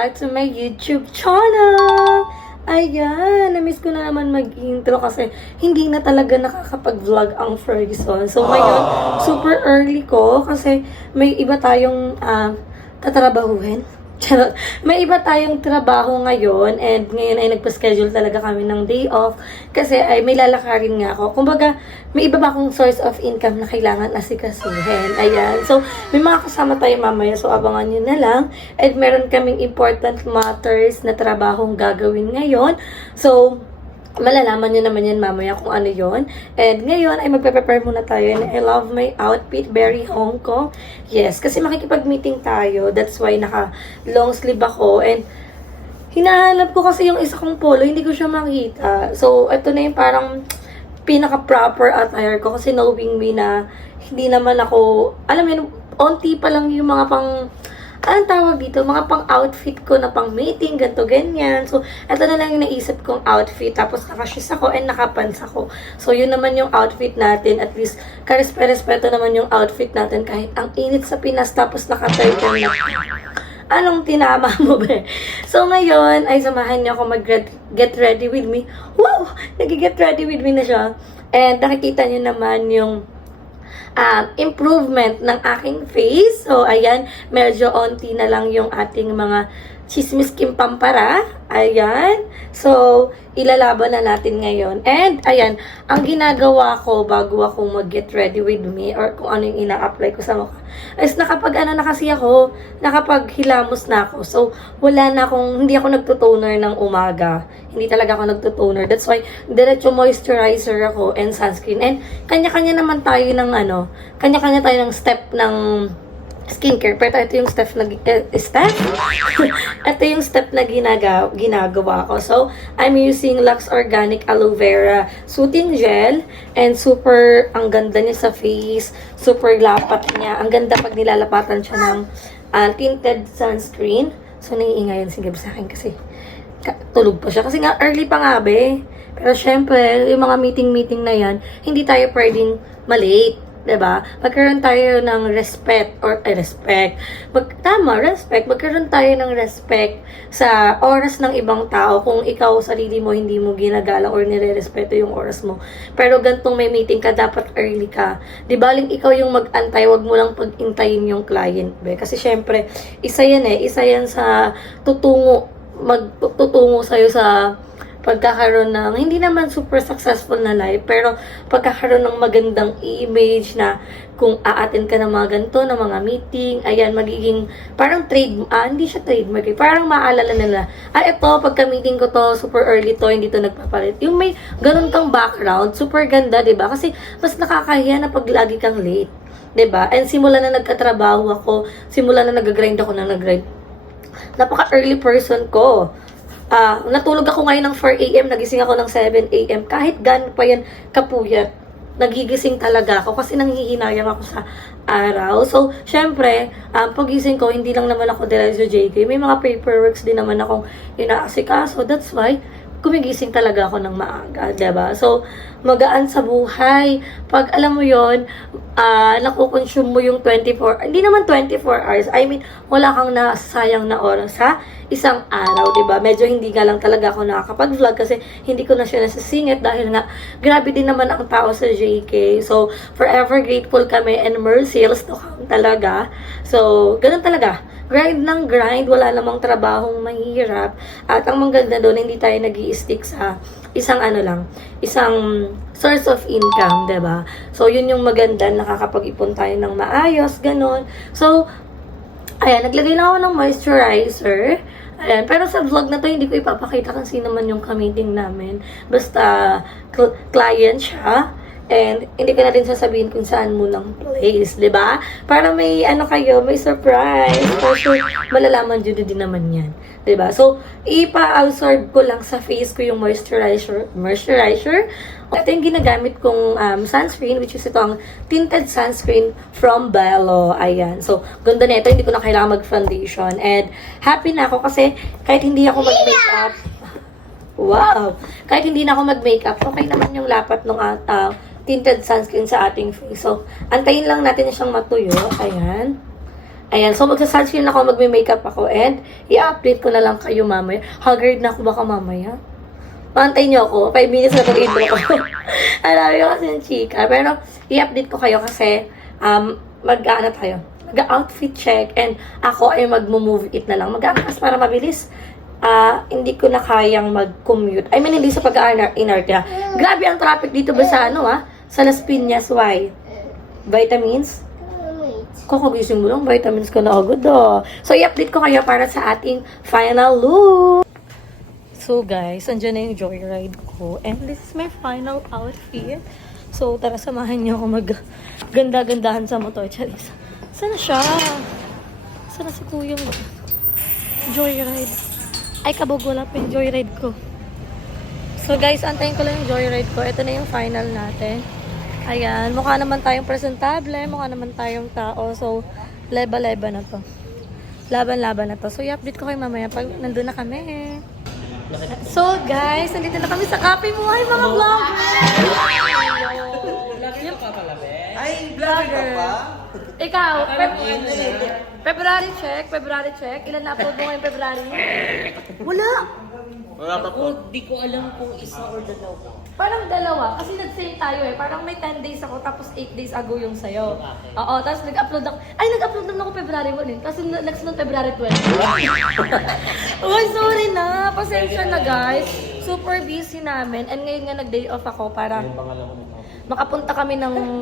back to my YouTube channel! Ayan, na-miss ko na naman mag-intro kasi hindi na talaga nakakapag-vlog ang Ferguson. So ngayon, super early ko kasi may iba tayong tatrabahuhin. Charot. May iba tayong trabaho ngayon and ngayon ay nagpa-schedule talaga kami ng day off kasi ay may lalakarin nga ako. Kumbaga, may iba ba akong source of income na kailangan asikasuhin. Ayan. So, may mga kasama tayo mamaya. So, abangan nyo na lang. And meron kaming important matters na trabahong gagawin ngayon. So, malalaman nyo naman yan mamaya kung ano yon. And ngayon ay magpe-prepare muna tayo. And I love my outfit, very Hong Kong. Yes, kasi makikipag-meeting tayo. That's why naka-long sleeve ako. And hinahanap ko kasi yung isa kong polo, hindi ko siya makita. So, ito na yung parang pinaka-proper attire ko. Kasi knowing me na hindi naman ako, alam mo yun, onti pa lang yung mga pang anong tawag dito, mga pang-outfit ko na pang-meeting, ganto ganyan. So, ito na lang yung naisip kong outfit. Tapos, nakashoes ako and nakapants ako. So, yun naman yung outfit natin. At least, karespe-respeto naman yung outfit natin kahit ang init sa Pinas. Tapos, naka-turtle na. Anong tinama mo ba? So, ngayon, ay samahan niyo ako mag-get ready with me. Wow! Nag-get ready with me na siya. And, nakikita niyo naman yung improvement ng aking face. So, ayan, medyo onti na lang yung ating mga chismis kimpampara. Ayan. So, ilalaban na natin ngayon. And, ayan, ang ginagawa ko bago ako mag-get ready with me or kung ano yung ina-apply ko sa mukha is nakapag-ano na kasi ako, nakapag-hilamos na ako. So, wala na akong, hindi ako nagtutoner ng umaga. Hindi talaga ako nagtutoner. That's why, diretso moisturizer ako and sunscreen. And, kanya-kanya naman tayo ng kanya-kanya tayo ng step ng skincare. Pero ito yung step na ito yung step na ginagawa ko. So, I'm using Lux Organic Aloe Vera Soothing Gel and super ang ganda niya sa face. Super lapat niya. Ang ganda pag nilalapatan siya ng tinted sunscreen. So, naiingayan si Gab sa akin kasi tulog pa siya. Kasi nga, early pa nga be. Pero syempre, yung mga meeting na yan, hindi tayo pwedeng malate. Diba? Magkaroon tayo ng respect. Magkaroon tayo ng respect sa oras ng ibang tao kung ikaw, sarili mo, hindi mo ginagalang or nire-respeto yung oras mo. Pero gantong may meeting ka, dapat early ka. Di baling ikaw yung mag-antay, wag mo lang pag-intayin yung client. Be? Kasi syempre, isa yan sa magtutungo sa'yo sa pagkakaroon ng, hindi naman super successful na life, pero pagkakaroon ng magandang image na kung aatin ka ng mga ganito, ng mga meeting, ayan, magiging parang hindi siya trademark, parang maalala nila, ito, pagka-meeting ko to, super early to, hindi to nagpapalit. Yung may ganun kang background, super ganda, diba? Kasi mas nakakahiya na pag lagi kang late, diba? And simula na nagkatrabaho ako, simula na nag-grind ako ng nag-grind, napaka-early person ko. Natulog ako ngayon ng 4 a.m., nagising ako ng 7 a.m. Kahit gan pa yan kapuyat, nagigising talaga ako kasi nanghihinayang ako sa araw. So, syempre, pagising ko, hindi lang naman ako diretso JK. May mga paperworks din naman akong inaasikaso. That's why, gumigising talaga ako ng maaga, diba? So, magaan sa buhay. Pag alam mo yon, nakukonsume mo yung 24, hindi naman 24 hours. I mean, wala kang nasayang na oras sa isang araw, diba? Medyo hindi nga lang talaga ako nakakapag-vlog kasi hindi ko na siya nasisingit dahil nga, grabe din naman ang tao sa JK. So, forever grateful kami and merciless to count talaga. So, ganun talaga. Grind ng grind, wala namang trabahong mahirap. At ang maganda doon, hindi tayo nag-i-stick sa isang isang source of income, diba? So, yun yung maganda, nakakapag-ipon tayo ng maayos, ganun. So, ayan, naglagay lang ako ng moisturizer. Ayan, pero sa vlog na to, hindi ko ipapakita kung sino man yung ka-meeting namin. Basta, client siya. And, hindi ko na rin sasabihin kung saan mo lang place, diba? Para may, may surprise. Kasi, malalaman dyan din naman yan. Diba? So, ipa-absorb ko lang sa face ko yung moisturizer. Ito yung ginagamit kong sunscreen, which is ito ang tinted sunscreen from Bello. Ayan. So, ganda na ito. Hindi ko na kailangan mag-foundation. And, happy na ako kasi kahit hindi ako mag-makeup, wow! Kahit hindi na ako mag-makeup, okay naman yung lapat ng tinted sunscreen sa ating face. So, antayin lang natin na siyang matuyo. Ayan. Ayan, so magsa-sunscreen ako, magme-makeup ako, and i-update ko na lang kayo mamaya. Haggard na ako baka mamaya. Pantay niyo ako, 5 minutes na itong intro ko. Alam ko kasi yung chika. Pero i-update ko kayo kasi mag-ano tayo, mag-outfit check, and ako ay mag-move it na lang. Mag-aangas para mabilis. Hindi ko na kayang mag-commute. I mean, hindi sa pag-inarte. Grabe ang traffic dito ba sa sa Las Piñas. Why? Vitamins? Kakagising mo lang, vitamins ka na agad So, i-update ko kayo para sa ating final look. So, guys, andyan na yung joyride ko. And this is my final outfit. So, tara, samahan niyo ako mag-ganda-gandahan sa motor. Charis. Sana siya? Sana si Kuyang joyride? Ay, kabog, wala pa yung joyride ko. So, guys, antayin ko lang yung joyride ko. Ito na yung final natin. Ayan, mukha naman tayong presentable, mukha naman tayong tao. So, leba-leba na to. Laban-laban na to. So, i-update ko kayo mamaya pag nandun na kami. So, guys, nandito na kami sa Cafe Muhay, mga vloggers! Lagi ka pala, be? Ay, vlogger ka pa? Ikaw, February check. Ilan na-upload mo ngayong February? Wala! Wala pa po. Di ko alam kung isa or dalawa. Parang dalawa. Kasi nag-sale tayo eh. Parang may 10 days ako, tapos 8 days ago yung sayo. Oo, tapos nag-upload ako. Ay, nag-upload naman ako February 1 eh. Tapos next month, February 12. Uy, sorry na. Pasensya na, guys. Super busy namin. And ngayon nga nag-day off ako para makapunta kami ng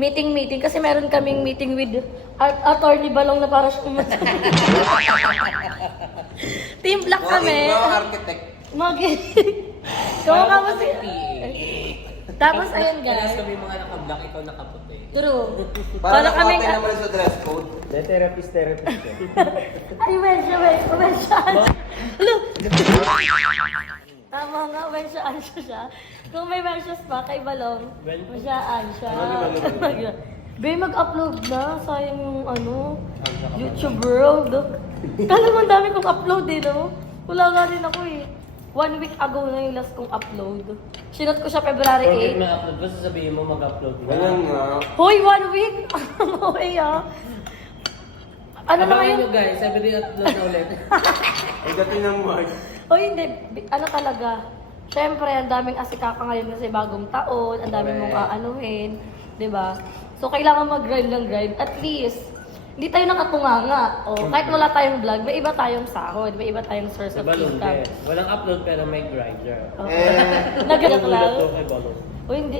meeting. Kasi meron kaming meeting with Attorney Balong na para siyang Team Black kami. Mga architect. Kamu kamu sih. Tapos ayun Parehas guys. kami mga naka-black, ikaw nakaputi. True. Para kaming nakapin naman sa dress code. Therapist. Ay, wensya. Look. Tama nga, wensyaan siya. Kung may wensyas pa kay Balong, wensyaan siya. Be, mag-upload na. Sayang yung YouTube world. Kala mo ang dami kong upload eh, no? Wala nga rin ako eh. 1 week ago na yung last kong upload. Sinot ko siya February 8. Pag may upload ba, sasabihin mo mag-upload na? Ganun nga. Hoy, 1 week! Hoy Ano na Abangan ngayon? nyo guys, sabi din upload na ulit. Ay, dati ng March. Hoy, hindi. Ano talaga? Siyempre, ang daming asikaka ngayon kasi bagong taon. Ang daming mong aanuhin. Diba? So, kailangan mag-grind ng grind. At least, hindi tayo nakatunganga. O, kahit wala tayong vlog, may iba tayong sahod. May iba tayong source of Balloon income. din. Walang upload pero may grinder. Naganak lang. to kay Balloon. O hindi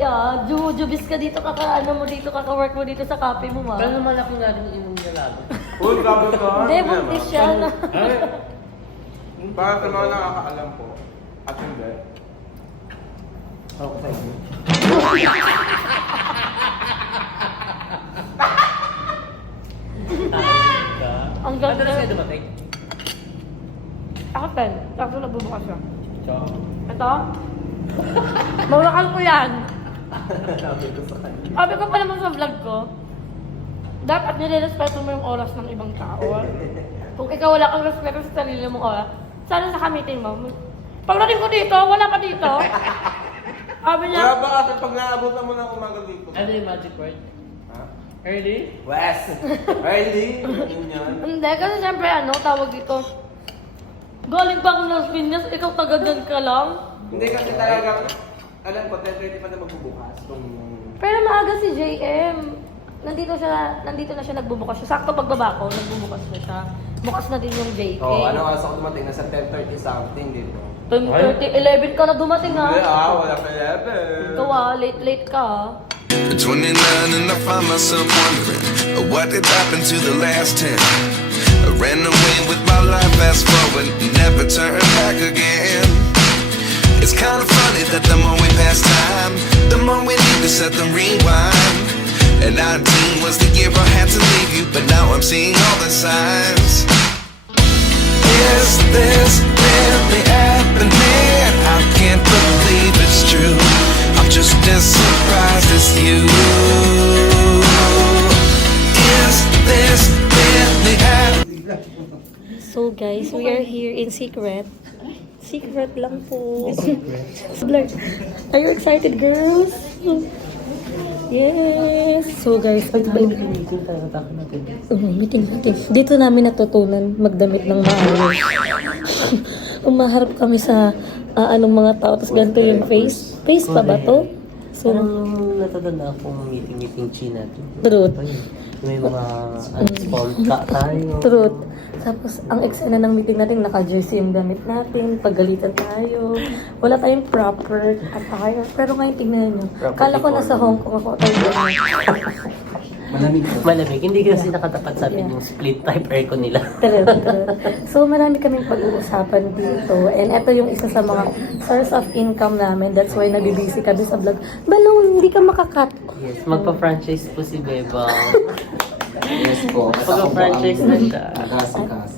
jubis ka dito, kaka-work mo dito sa cafe mo, ma. Pero malaki nga rin inom niya lalo. Uy, grabe ka. Hindi, buntis siya. Para sa mga nakakaalam po. At hindi. Ako sa inyo. Ang Ano ganda. na siya dumating? Ako, pen. Tapos nagbubukas siya. So, Ito? Mawakal ko yan. Sabi ko sa kanya. Sabi ko pa naman sa vlog ko, dapat nire-respeto mo yung oras ng ibang tao. Kung ikaw wala kang respeto sa sarili mong oras, sana sa kamiting mo. Pagdating ko dito, wala ka dito. Sabi niya, Wala ba kasi pag naabutan mo ng umaga dito? ano yung magic word? Ha? Early? West. Early. Yun yan. hindi, kasi siyempre tawag dito. Galing pa ako ng Las Piñas, ikaw taga-dyan ka lang. Hindi kasi talagang, alam ko, 10:30 pa na magbubukas. Pero maaga si JM. Nandito na siya nagbubukas siya. Sakto pagbaba ko, nagbubukas na siya. Bukas na din yung JK. Anong oras ako dumating? Nasa 10:30 something dito. 10:30, 11 ka na dumating Hindi ha. wala ka 11. Ikaw late ka ha. At 29 and I find myself wondering what did happen to the last 10. I ran away with my life, fast forward, never turn back again. It's kind of funny that the more we pass time, the more we need to set the rewind. And 19 was the year I had to leave you, but now I'm seeing all the signs. Is this really happening? I can't believe it's true. I'm just as surprised as you. Is this really happening? So guys, we are here in secret. Secret lang po. Blur. Are you excited, girls? Yes! So guys, Meeting talaga natin. meeting natin. Dito namin natutunan magdamit ng maayos. Umaharap kami sa anong mga tao, tapos ganito yung face. Face pa ba to? So, Parang natatanda akong meeting China. truth. May mga spawn ka tayo. Truth. Tapos, ang eksena ng meeting natin, naka-jersey yung damit natin, pagalitan tayo. Wala tayong proper attire. Pero ngayon, tingnan nyo. Kala ko nasa Hong Kong ako. Malamig. Hindi kasi nakatapat sa amin yung split type aircon nila. Truth. So, marami kaming pag-uusapan dito. And ito yung isa sa mga source of income namin. That's why nabibisi kami sa vlog. Balong, hindi ka makakat. Yes, magpa-franchise po si Beba. Yes po. Magpa-franchise na siya.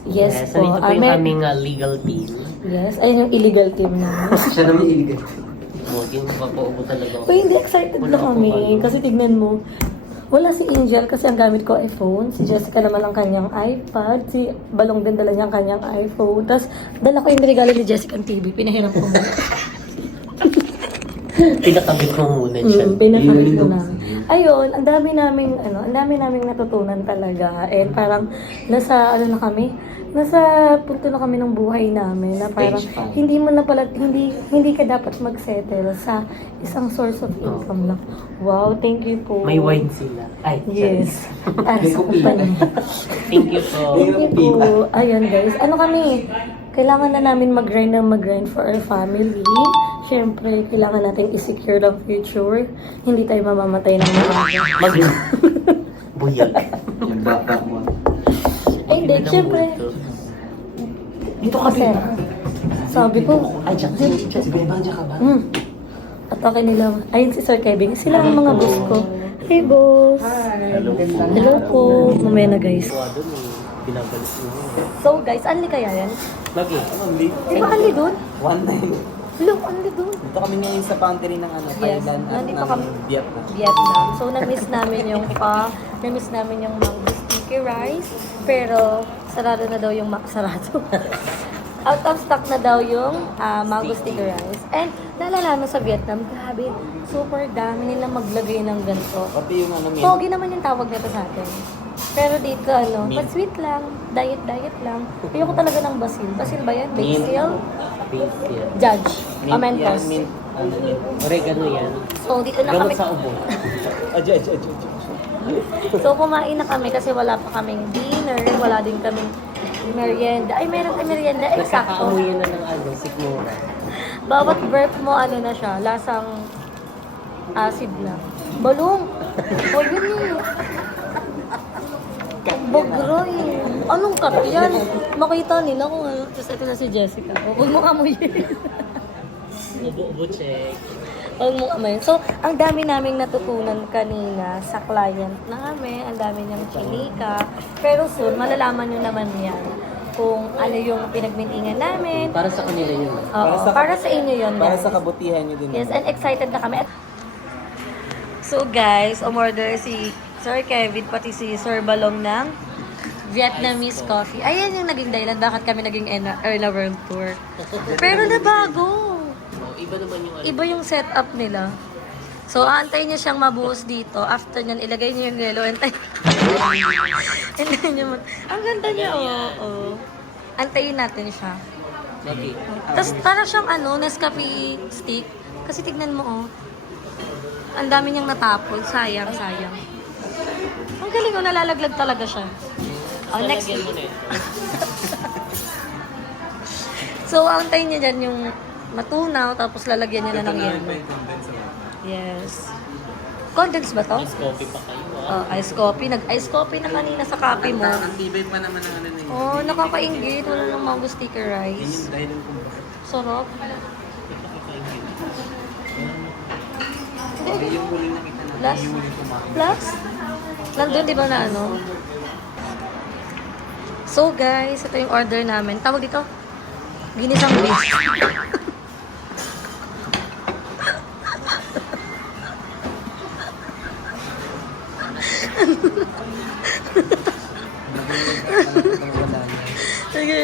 Yes po. Ito po yung aming legal team. Yes, ayun yung illegal team namin. Siya naman iligan. Huwagin mapaubo talaga ako. Uy, hindi excited na kami. Kasi tignan mo, wala si Angel kasi ang gamit ko iPhone. Si Jessica naman ang kanyang iPad. Si Balong din dala niya ang kanyang iPhone. Tapos, dala ko yung regalo ni Jessica ang TV. Pinahiram ko muna. Pinakabit mo muna siya. Pinakabit ko namin. Ayun, ang dami naming natutunan talaga. And parang, nasa punto na kami ng buhay namin na parang hindi mo na pala, hindi ka dapat mag-settle sa isang source of income lang. Wow, thank you po. May wine sila. Ay, Yes. Para sa kumpanya. thank you po. Thank you po. Ayun guys, ano kami? Kailangan na namin mag-grind for our family. Siyempre, kailangan natin i-secure ang future. Hindi tayo mamamatay ng maaga. Buyag. Yung backpack mo. Ay, hindi. Siyempre, Dito kasi, sabi ko, Ay, si Beba, dyan ka ba? at okay nila, ayun si Sir Kevin, sila ang mga boss ko. Hey, boss! Hello po! Mamaya na, guys. Doon eh. Pinabalik mo. So, guys, anli kaya yan? Lagi. Di ba anli dun? 1-9. Hello, anli dun. Dito kami ngayon sa boundary ng Yes, Thailand at nandito ng kami. Vietnam. Vietnam. So, na-miss namin yung na-miss namin yung mango sticky rice. Pero, sarado na daw yung sarado. Out of stock na daw yung mango sticky rice. And, naalala mo sa Vietnam, grabe, super dami nilang maglagay ng ganito. Pati yung Pogi naman yung tawag nito sa atin. Pero dito, but sweet lang, diet lang. Ayoko talaga ng basil. Basil ba yan? Basil? Basil. Judge. Amentos. mint. Oregano yan. So, dito na Gamot kami. sa ubo. So, kumain na kami kasi wala pa kaming dinner, wala din kaming merienda. Ay, meron kami merienda, eksakto. Nagkakaamuyan na ng sikmura. Bawat burp mo, na siya, lasang acid na. Balong! O, yun eh. Bagroy. Anong cut yan? Makita nila kung ano. Tapos ito na si Jessica. Huwag mo kamuyin. Ubo check. Huwag mo kamuyin. So, ang dami naming natutunan kanina sa client namin. Ang dami niyang chinika. Pero soon, malalaman nyo naman yan kung ano yung pinagmintingan namin. Para sa kanila yun. Oo, para sa inyo yun, Para guys. sa kabutihan nyo din. Yes, and excited na kami. So guys, umorder si Sir Kevin pati si Sir Balong ng Vietnamese coffee. Ayan yung naging dahilan bakit kami naging Erla World Tour. Pero nabago. Iba naman yung Iba yung setup nila. So, aantayin niya siyang mabuhos dito. After niyan, ilagay niya yung yellow. Antayin niya ang ganda niya, oo. Antayin natin siya. Okay. Tapos para siyang Nescafe stick. Kasi tignan mo, ang dami niyang natapon. Sayang. Ang galing, nalalaglag talaga siya. Next. Lalagyan mo na eh. So, antayin niya dyan yung matunaw, tapos lalagyan niya na ng yellow. Yes. Condense ba to? Ice coffee pa kayo Ice coffee. Nag-ice coffee na kanina sa coffee mo. Ang tibay pa naman ng nito. Oh, nakakaingit. Wala nang mango sticky rice. Dahil kung Sarap. yung huling nakita natin, Plus? yung huling kumain. Plus? Nandun, di ba na So guys, ito yung order namin. Tawag dito? Ginisang beef. Sige,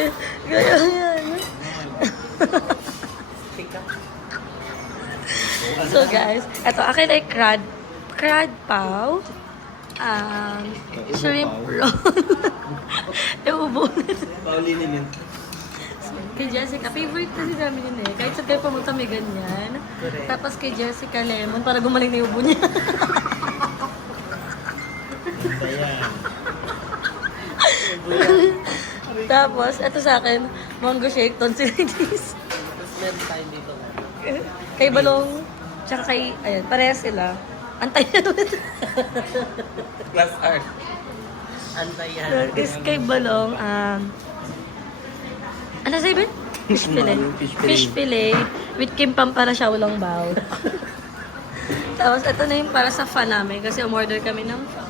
gaya yan. So guys, eto akin ay crab paw, shrimp roll, ubo. Paulini min. Kay Jessica, favorite kasi namin yun eh. Kahit sa kayo pumunta may ganyan. Correct. Tapos kay Jessica, lemon para gumaling na yung ubo niya. Tapos, eto sa akin, mango shake, tonsillitis. Tapos meron tayo dito. Kay Balong, tsaka kay, ayan, parehas sila. Antay na Plus art. Antayan. Is kay Balong, ano sabi? Fish fillet. Fish fillet with kimpam para siya walang baw. Tapos ito na yung para sa fan namin kasi umorder kami ng fan.